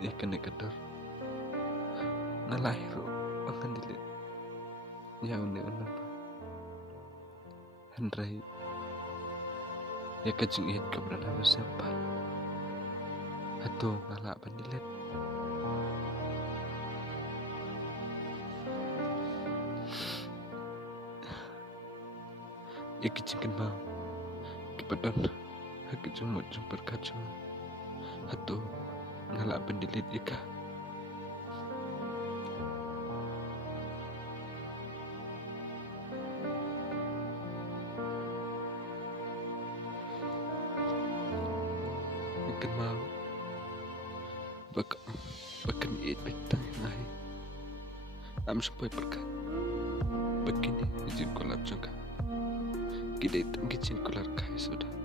ikan kedor nalahiro akan dilit yaune unapa handrai ya kajing iat kabrana bersempat atau ngalak pandilit ya kajing mau kepadon hakijung mujung berkacu atau ngalak pandilit ika ikan mau bakan iat betang yang ai am supaya berkat begini izin kolar juga kita itu izin kolar kai sudah